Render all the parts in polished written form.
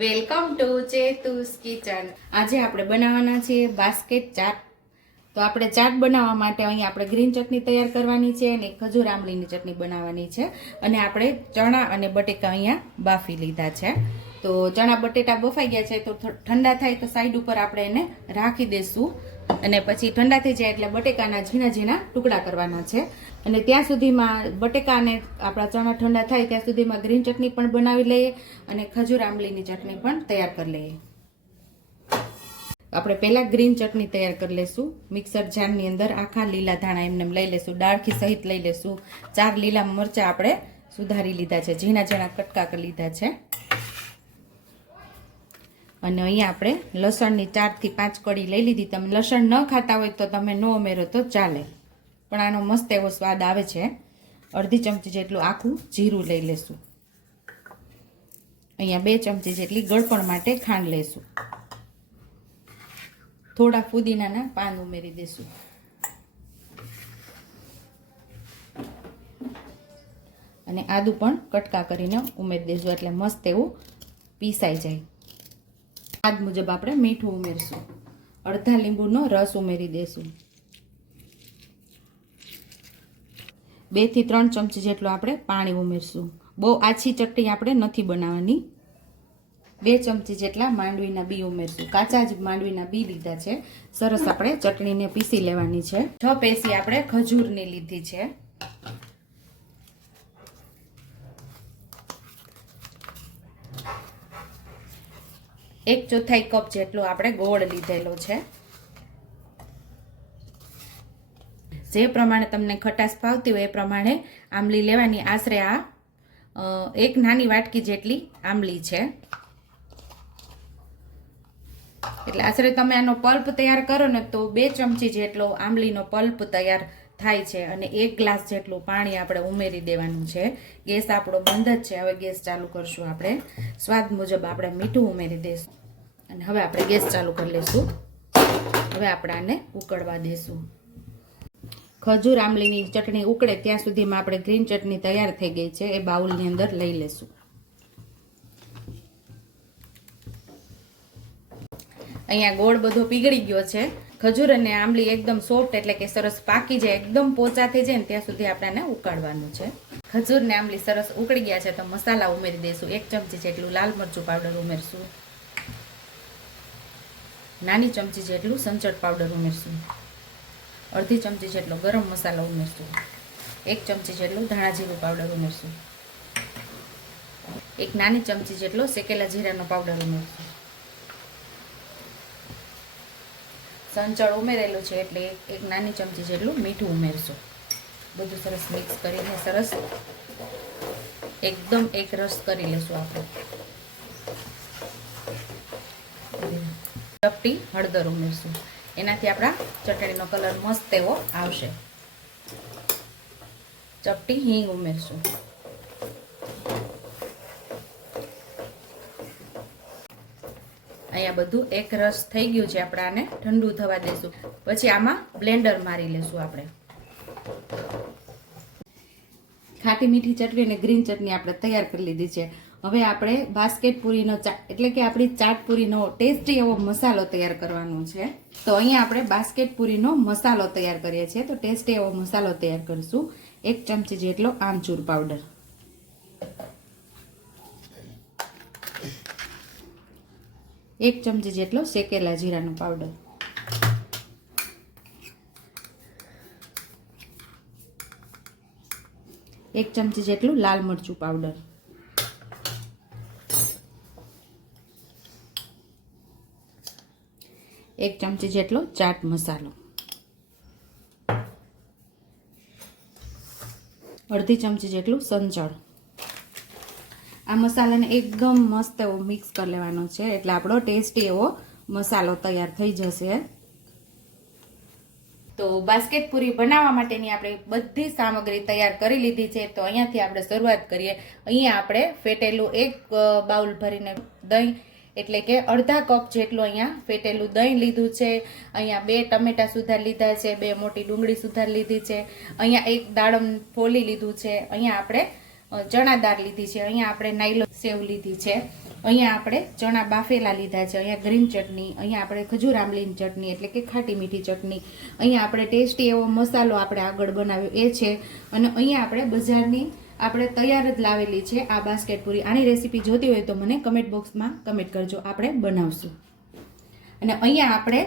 Welcome to ચેતુસ kitchen. આજે આપણે બનાવવાના છે બાસ્કેટ ચાટ। તો આપણે ચાટ બનાવવા માટે અહીં આપણે ગ્રીન ચટણી તૈયાર કરવાની છે અને ખજૂર આંબલીની ચટણી બનાવવાની છે અને આપણે ચણા અને બટેકા અહીંયા બાફી લીધા છે। તો ચણા બટેટા બફાઈ ગયા છે તો ઠંડા થાય તો સાઈડ ઉપર આપણે એને રાખી દેશું અને પછી ઠંડા થઈ જાય એટલે બટેકાના ઝીણા ઝીણા ટુકડા કરવાના છે અને ત્યાં સુધીમાં બટેકા અને આપણા ચણા ઠંડા થાય ત્યાં સુધીમાં ગ્રીન ચટણી પણ બનાવી લઈએ અને ખજૂર આંબલીની ચટણી પણ તૈયાર કરી લઈએ। આપણે પહેલા ગ્રીન ચટણી તૈયાર કરી લેશું। મિક્સર જારની અંદર આખા લીલા ધાણા એમને લઈ લેશું, ડાળખી સહિત લઈ લેશું। 4 લીલા મરચાં આપણે સુધારી લીધા છે, ઝીણા ઝીણા કટકા કરી લીધા છે અને અહીંયા આપણે લસણની 4 થી 5 કળી લઈ લીધી। તમે લસણ ન ખાતા હોય તો તમે ન ઉમેરો તો ચાલે, પણ આનો મસ્ત એવો સ્વાદ આવે છે। અડધી ચમચી જેટલું આખું જીરું લઈ લેશું। અહીંયા 2 ચમચી જેટલી ગળપણ માટે ખાંડ લેશું। થોડા ફુદીનાના પાન ઉમેરી દેશું અને આદું પણ કટકા કરીને ઉમેરી દેશું એટલે મસ્ત એવું પીસાઈ જાય। સ્વાદ મુજબ આપણે મીઠું ઉમેરશું, અડધા લીંબુનો રસ ઉમેરી દેશું। 2 થી 3 ચમચી જેટલું આપણે પાણી ઉમેરશું। બહુ આછી ચટણી આપણે નથી બનાવવાની। 2 ચમચી જેટલા માંડવીના બી ઉમેરશું, કાચા જ માંડવીના બી લીધા છે। સરસ આપણે ચટણીને પીસી લેવાની છે। 6 પેસી આપણે ખજૂરની લીધી છે। એક ચોથાઈ કપ જેટલો આપણે ગોળ લીધેલો છે। જે પ્રમાણે તમને ખટાશ ભાવતી હોય એ પ્રમાણે આંબલી લેવાની। આશરે આ 1 નાની વાટકી જેટલી આંબલી છે, એટલે આશરે તમે આનો પલ્પ તૈયાર કરો ને તો 2 ચમચી જેટલો આંબલીનો પલ્પ તૈયાર થાય છે અને 1 ગ્લાસ જેટલું પાણી આપણે ઉમેરી દેવાનું છે। ગેસ આપણો બંધ જ છે, હવે ગેસ ચાલુ કરશું આપણે। સ્વાદ મુજબ આપણે મીઠું ઉમેરી દઈશું અને હવે આપણે ગેસ ચાલુ કરી લઈશું। હવે આપણે આને ઉકળવા દઈશું। ખજૂર આંબલીની ચટણી ઉકળે ત્યાં સુધીમાં આપણે ગ્રીન ચટણી તૈયાર થઈ ગઈ છે, એ બાઉલની અંદર લઈ લેશું। અહીંયા ગોળ બધો પીગળી ગયો છે। ખજૂર અને આંબલી એકદમ સોફ્ટ એટલે કે સરસ પાકી જાય, એકદમ પોચા થઈ જાય ને ત્યાં સુધી આપણે આને ઉકાળવાનું છે। ખજૂર ને આંબલી સરસ ઉકળી ગયા છે તો મસાલા ઉમેરી દઈશું। 1 ચમચી જેટલું લાલ મરચું પાવડર ઉમેરશું, નાની ચમચી જેટલું સંચળ પાવડર ઉમેરશું, અડધી ચમચી જેટલો ગરમ મસાલો ઉમેરશું, 1 ચમચી જેટલું ધાણા જીરું પાવડર ઉમેરશું, 1 નાની ચમચી જેટલો શેકેલા જીરાનો પાવડર ઉમેરશું। સંચળ ઉમેરેલું છે એટલે 1 નાની ચમચી જેટલું મીઠું ઉમેરશું। બધું સરસ મિક્સ કરીને સરસ એકદમ એક રસ કરી લેશું આપણે। ચપટી હળદર ઉમેરશું, એનાથી આપણા ચટણીનો કલર મસ્ત એવો આવશે। ચપટી હિંગ ઉમેરશું, અહીંયા બધું એક રસ થઈ ગયું છે, આપણે આને ઠંડુ થવા દેશું, પછી આમાં બ્લેન્ડર મારી લેશું આપણે। ખાટી મીઠી ચટણી અને ગ્રીન ચટણી આપણે તૈયાર કરી લીધી છે। હવે આપણે બાસ્કેટ પૂરીનો એટલે કે આપણી ચાટ પૂરીનો ટેસ્ટી એવો મસાલો તૈયાર કરવાનો છે। તો અહીંયા આપણે બાસ્કેટ પૂરીનો મસાલો તૈયાર કરીએ છીએ, તો ટેસ્ટી એવો મસાલો તૈયાર કરીશું। 1 ચમચી જેટલો આમચૂર પાવડર, 1 ચમચી જેટલો શેકેલા જીરાનો પાવડર, 1 ચમચી જેટલું લાલ મરચું પાવડર, 1 ચમચી જેટલો ચાટ મસાલો, અડધી ચમચી જેટલું સંચળ। આ મસાલાને એકદમ મસ્ત એવો મિક્સ કરી લેવાનો છે એટલે આપણો ટેસ્ટી એવો મસાલો તૈયાર થઈ જશે। તો બાસ્કેટ પૂરી બનાવવા માટેની આપણે બધી સામગ્રી તૈયાર કરી લીધી છે। તો અહીંયાથી આપણે શરૂઆત કરીએ। અહીંયા આપણે ફેટેલું 1 બાઉલ ભરીને દહીં એટલે કે અડધા કપ જેટલું અહીંયા ફેટેલું દહીં લીધું છે। અહીંયા 2 ટમેટા સુધાર લીધા છે, 2 મોટી ડુંગળી સુધાર લીધી છે, અહીંયા 1 દાડમ ફોલી લીધું છે, અહીંયા આપણે ચણા દાળ લીધી છે, અહીંયા આપણે નાયલોન સેવ લીધી છે, અહીંયા આપણે ચણા બાફેલા લીધા છે, અહીંયા ગ્રીન ચટણી, અહીંયા આપણે ખજૂર આંબલીની ચટણી એટલે કે ખાટી મીઠી ચટણી, અહીંયા આપણે ટેસ્ટી એવો મસાલો આપણે આગળ બનાવ્યો એ છે, અને અહીંયા આપણે બજારની આપણે તૈયાર જ લાવેલી છે આ બાસ્કેટ પૂરી. આની રેસીપી જોતી હોય તો મને કમેન્ટ બોક્સમાં કમેન્ટ કરજો, આપણે બનાવશું. અને અહીંયા આપણે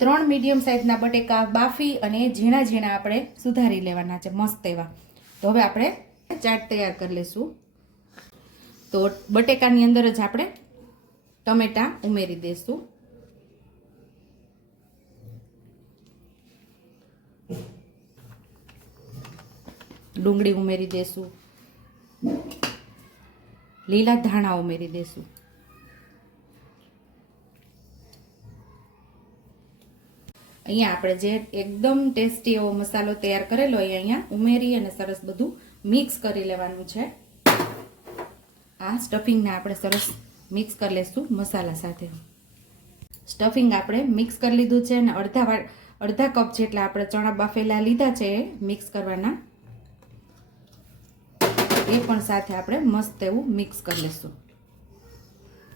3 મીડિયમ સાઇઝના બટેકા બાફી અને ઝીણા ઝીણા આપણે સુધારી લેવાના છે મસ્ત એવા. તો હવે આપણે ચાટ તૈયાર કરી લઈશું. તો બટેકાની અંદર જ આપણે ટમેટા ઉમેરી દઈશું. ડુંગળી ઉમેરી દઈશું. લીલા ધાણા ઉમેરી દઈશું. અહીંયા આપણે જે એકદમ ટેસ્ટી એવો મસાલો તૈયાર કરેલો હોય અહીંયા ઉમેરી અને સરસ બધું મિક્સ કરી લેવાનું છે. આ સ્ટફિંગને આપણે સરસ મિક્સ કરી લઈશું મસાલા સાથે. સ્ટફિંગ આપણે મિક્સ કરી લીધું છે અને અડધા કપ જેટલા આપણે ચણા બાફેલા લીધા છે એ મિક્સ કરવાના. એ પણ સાથે આપણે મસ્ત એવું મિક્સ કરી લઈશું.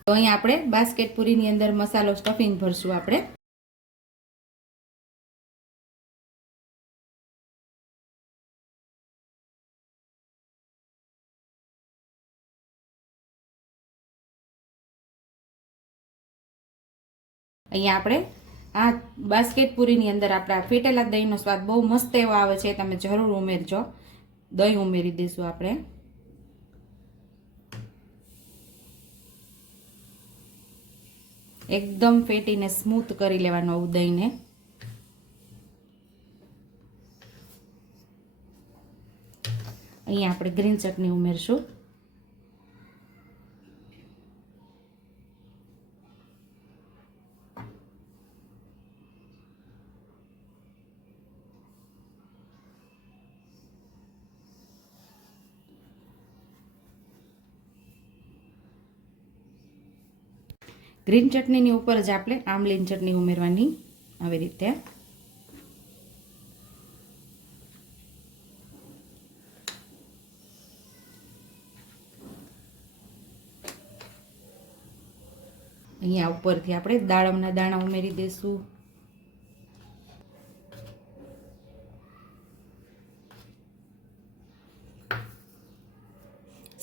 તો અહીંયા આપણે બાસ્કેટ પૂરીની અંદર મસાલો સ્ટફિંગ ભરશું આપણે. અહીંયા આપણે આ બાસ્કેટ પૂરીની અંદર આપણા ફેટેલા દહીંનો સ્વાદ બહુ મસ્ત એવો આવે છે, તમે જરૂર ઉમેરજો. દહીં ઉમેરી દઈશું આપણે. એકદમ ફેટીને સ્મૂથ કરી લેવાનું આવું દહીંને. અહીંયા આપણે ગ્રીન ચટણી ઉમેરશું. ગ્રીન ચટણીની ઉપર જ આપણે આંબલીની ચટણી ઉમેરવાની આવી રીતે. અહીંયા ઉપરથી આપણે દાડમના દાણા ઉમેરી દઈશું.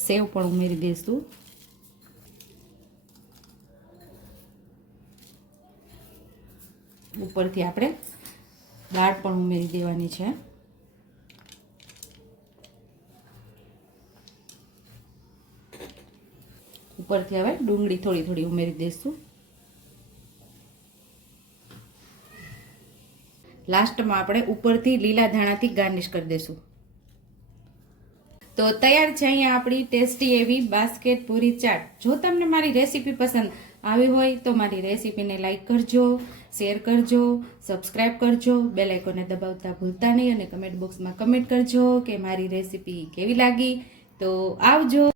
સેવ પણ ઉમેરી દઈશું. ઉપરથી આપણે દાળ પણ ઉમેરી દેવાની છે. ઉપરથી હવે ડુંગળી થોડી થોડી ઉમેરી દઈશું. લાસ્ટમાં આપણે ઉપરથી લીલા ધાણાથી ગાર્નિશ કરી દઈશું. તો તૈયાર છે અહીંયા આપણી ટેસ્ટી એવી બાસ્કેટ પૂરી ચાટ. જો તમને મારી રેસીપી પસંદ આવી હોય તો મારી રેસીપીને લાઈક કરજો, શેર કરજો, સબસ્ક્રાઈબ કરજો, બેલ આઇકોનને દબાવતા ભૂલતા નહીં અને કમેન્ટ બોક્સમાં કમેન્ટ કરજો કે મારી રેસીપી કેવી લાગી. તો આવજો.